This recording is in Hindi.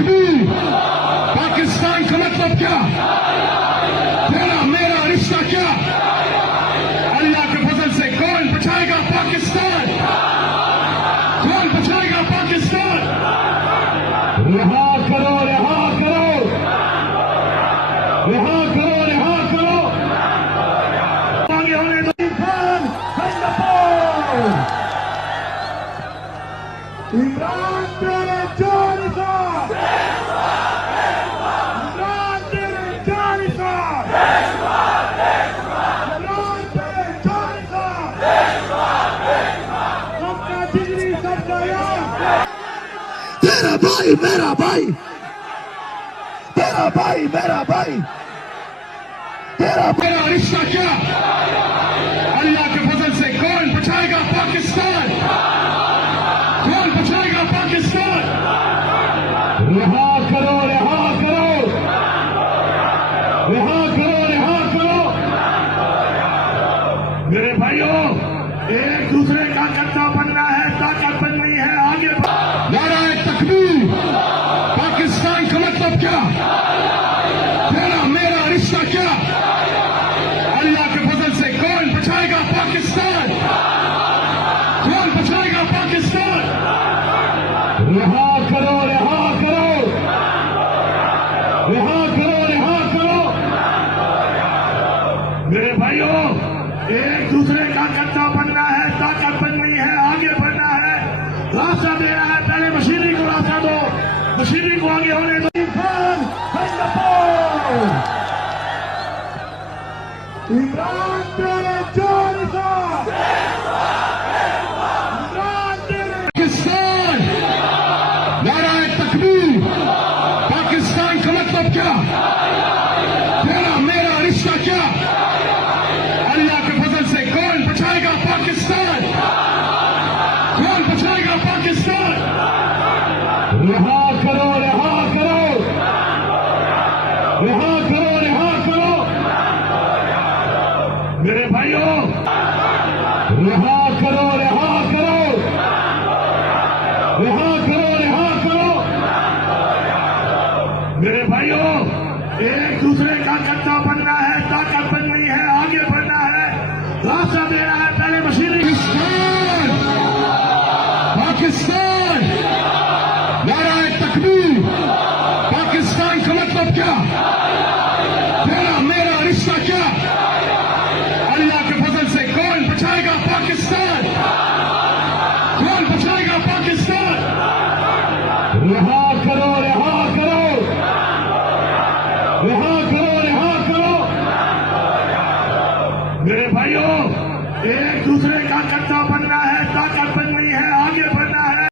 तकबीर। पाकिस्तान का मतलब क्या? तेरा मेरा रिश्ता क्या? अल्लाह के फजल से कौन बचाएगा पाकिस्तान? कौन बचाएगा पाकिस्तान? रिहा करो, रिहा करो, रिहा करो, रिहा करो। आगे होने दो। इमरान तेरे जानिसा, इमरान तेरे जानिसा, इमरान तेरे जानिसा, सबका जिगरी सबका यार। तेरा भाई मेरा भाई, तेरा भाई मेरा भाई, तेरा मेरा रिश्ता क्या? अल्लाह के फजल से कौन बचाएगा पाकिस्तान? कौन बचाएगा पाकिस्तान? रिहा करो, रिहा करो, रिहा करो, रिहा करो। मेरे भाइयों, एक दूसरे का गद्दा बनना है, ताकत बननी है, आगे नाराए तकबीर। पाकिस्तान का मतलब क्या? तेरा मेरा रिश्ता क्या? अल्लाह के फजल से कौन बचाएगा पाकिस्तान? कौन बचाएगा पाकिस्तान? रिहा करो, रिहा करो, रिहा करो, रिहा करो। मेरे भाइयों, एक दूसरे का गद्दा बनना है, ताकत बननी है, आगे बढ़ना है, रास्ता देना है। पहले मशीनरी को रास्ता दो, मशीनरी को आगे होने दो। इमरान तेरे जानिसा, इमरान तेरे पाकिस्तान। नाराए तकबीर। पाकिस्तान का मतलब क्या? तेरा मेरा रिश्ता क्या? अल्लाह के फजल से कौन बचाएगा पाकिस्तान? कौन बचाएगा पाकिस्तान? रिहा करो, रिहा करो, रिहा करो, रिहा करो। मेरे भाइयों, रिहा करो, रिहा करो, रिहा करो, रिहा करो। मेरे भाइयों, एक दूसरे का गद्दा बनना है, ताकत बननी है, आगे बढ़ना है, रास्ता देना है। पहले मशीनरी। पाकिस्तान, नाराए तकबीर। पाकिस्तान का मतलब क्या? तेरा मेरा रिश्ता क्या? अल्लाह के फजल से कौन बचाएगा पाकिस्तान? कौन बचाएगा पाकिस्तान? रिहा करो, रिहा करो, रिहा करो, रिहा करो। मेरे भाइयों, एक दूसरे